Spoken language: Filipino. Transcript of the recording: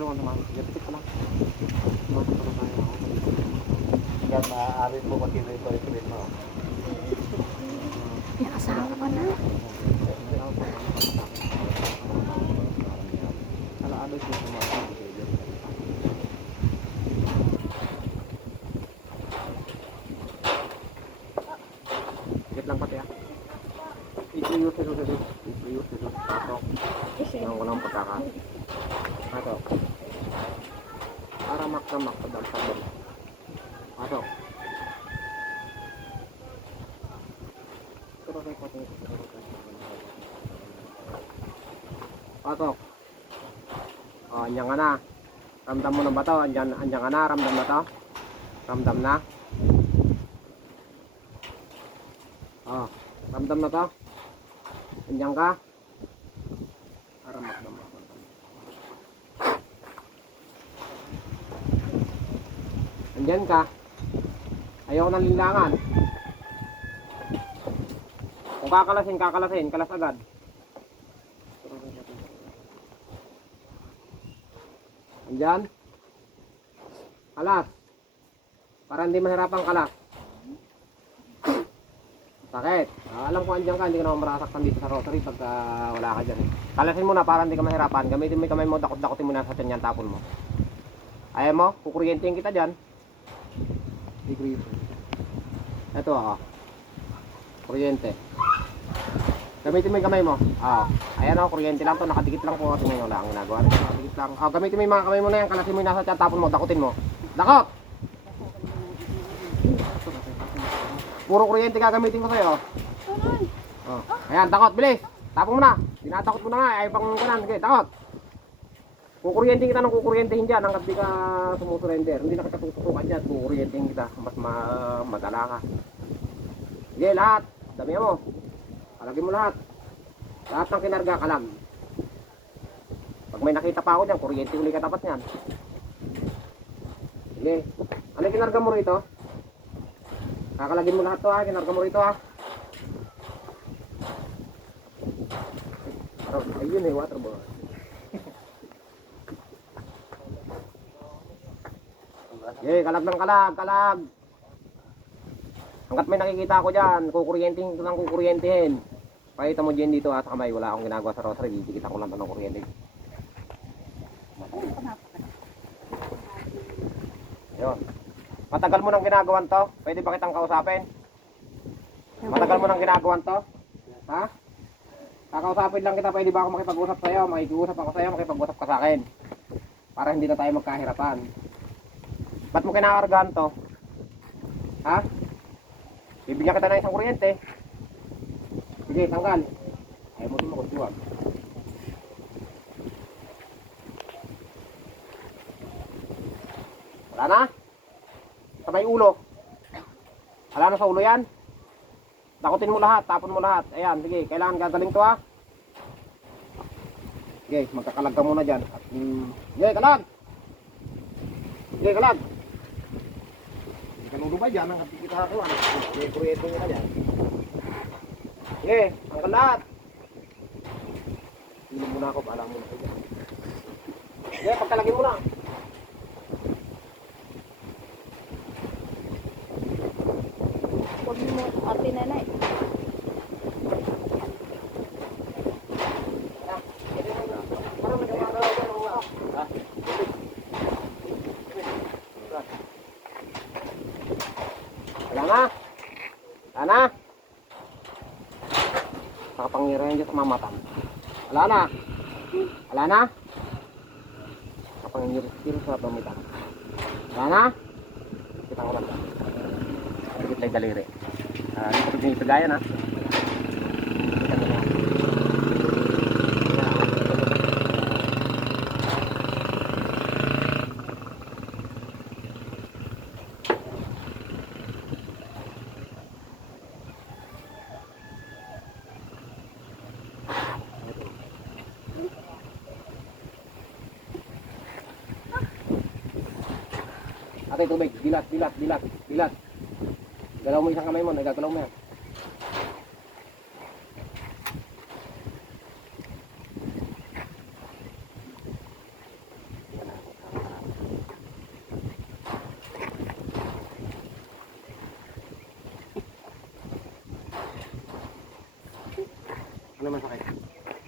naman naman. Gertik ka lang. Tumatak na tayo. Yan, maaari po mag-iba-iba mo. May asawa ka na. Alaado siya sa mga Git lang pati ah. Ipiyos ito dito. Ipiyos ito. Patok. Ang walang pagkaka. Patok. Para maksamak sa damsabon. Patok. Patok. O, andyan ka na. Ramdam mo na ba to? Andyan ka na. Ramdam na to? Ramdam na? O, ramdam na to? Andyan ka? Para maksamak. Andyan ka? Ayaw ng linlangan. Kung kakalasin, kalas agad. Andyan. Kalas. Para hindi mahirapang kalas. Sakit. Alam ko andyan ka, hindi ka naman marasaktan dito sa rotary pagka wala ka dyan. Kalasin mo na para hindi ka mahirapan. Gamitin mo yung kamay mo, dakot-dakotin mo na sa tiyan yan, tapon mo. Ayaw mo, kukuryentehin kita dyan. Ito ako. Kuryente. Gamitin mo yung kamay mo. Ayan o, kuryente lang to. Nakadikit lang po kasi ngayon lang ang ginagawa. Nakadikit lang. Gamitin mo yung mga kamay mo na yan. Kalasin mo yung nasa tiyan, tapon mo, dakotin mo. Dakot! Puro kuryente gagamitin ko sa'yo. Ayan, dakot, bilis. Tapon mo na. Tinatakot mo na nga. Ayaw pang kunan. Sige, dakot. Kukuryente kita ng kukuryentehin dyan hanggat di ka sumusurrender. Hindi na kita tututukan dyan. Kukuryentehin kita. Mas madala ka. Sige, lahat. Dami mo. Palagin mo lahat. Lahat ng kinarga kalam. Pag may nakita pa ako dyan, kuryente uli katapat niyan. Sige. Ano yung kinarga mo rito? Kakalagin mo lahat to ha. Kinarga mo rito ha. Ayun eh, water ball. Okay, kalag ng kalag. Hanggat may nakikita ako dyan, kukuryentehin ko lang kukuryentehin. Pakita mo dyan dito sa kamay, wala akong ginagawa sa rosary, didikitan ko lang ito ng kuryente. Ayun. Matagal mo nang ginagawan to? Pwede ba kitang kausapin? Matagal mo nang ginagawan to? Ha? Kakausapin lang kita, pwede ba ako makipag-usap sa'yo? Makikiusap ako sa'yo, makipag-usap ka sa akin. Para hindi na tayo magkahirapan. Ba't mo kinakargahan to? Ha? Bibigyan kita na isang kuryente. Sige, tanggal. Ayaw mo din mo kustuwag. Wala na? Sa may ulo. Wala na sa ulo yan? Dakutin mo lahat, tapon mo lahat. Ayan, sige, kailangan gagaling to ha. Sige, magkakalag ka muna dyan. Sige, kalag! Sige, kalag! Kanuro ba dyan ang kapikita ko? May kuryente nyo na dyan. Sige, ang lahat. Hilong muna ako, paalam muna ko dyan. Sige, pagkalagin mo na. Huwag mo ate nanay. Wala na? Nakapangyarihan dyan sa mamatan. Wala na? Wala na? Nakapangyarihan sa pamitan. Wala na? Kita ko lang. Higit lang daliri. Hindi ko pinipagayan ha. Kita ko lang. Ate, tubig. Dilat. Galaw mo isang kamay mo. Nagagalaw mo yan. naman sakit.